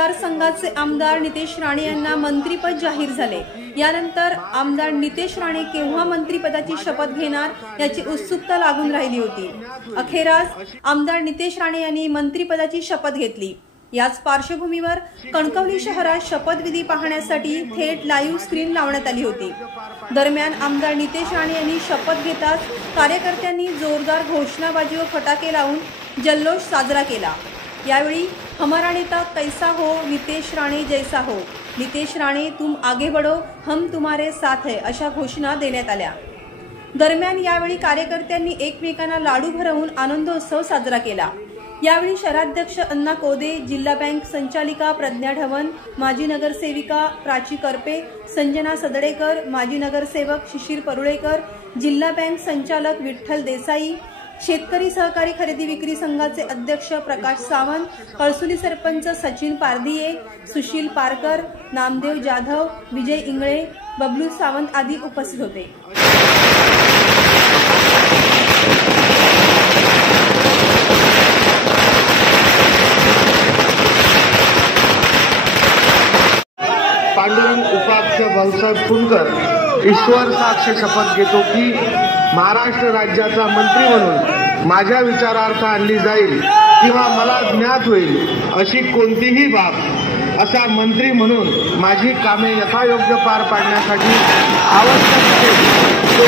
मतदारसंघाचे आमदार नितेश राणे यांना मंत्रीपद जाहीर झाले। यानंतर आमदार नितेश राणे केव्हा मंत्रिपदाची शपथ घेणार याची उत्सुकता लागून राहिली होती। अखेरास आमदार नितेश राणे यांनी मंत्रिपदाची शपथ घेतली। याच पार्श्वभूमीवर कणकवली शहरात शपथविधी पाहण्यासाठी थेट लाईव्ह स्क्रीन लावण्यात आली होती। दरम्यान आमदार नितेश राणे यांनी शपथ घेताच कार्यकर्त्यांनी जोरदार घोषणाबाजी व फटाके लावून जल्लोष साजरा केला। यावेळी हमारा नेता कैसा हो, नितेश राणे जैसा हो, नितेश राणे तुम आगे बढ़ो, हम तुम्हारे साथ है अशा घोषणा देण्यात आल्या। दरम्यान यावेळी कार्यकर्त्यांनी एकमेकांना लाडू भरवून आनंदोत्सव साजरा केला। यावेळी शहराध्यक्ष अण्णा कोदे, जिल्हा बँक संचालिका प्रज्ञा ढवण, माजी नगरसेविका प्राची करपे, संजना सदडेकर, माजी नगरसेवक शिशिर परुळेकर, जिल्हा बँक संचालक विठ्ठल देसाई, शेतकरी सहकारी खरेदी विक्री संघाचे अध्यक्ष प्रकाश सावंत, कळसुली सरपंच सचिन पारदिये, सुशील पारकर, नामदेव जाधव, विजय इंगळे, बबलू सावंत आदी उपस्थित होते। पांडुरंग उपाध्यक्ष भाऊसाहेब फुंडकर ईश्वर साक्ष शपथ घेतो की महाराष्ट्र राज्याचा मंत्री म्हणून माझ्या विचारार्थ आणली जाईल किंवा मला ज्ञात होईल अशी कोणतीही बाब असा मंत्री म्हणून माझी कामे यथायोग्य पार पाडण्यासाठी आवश्यक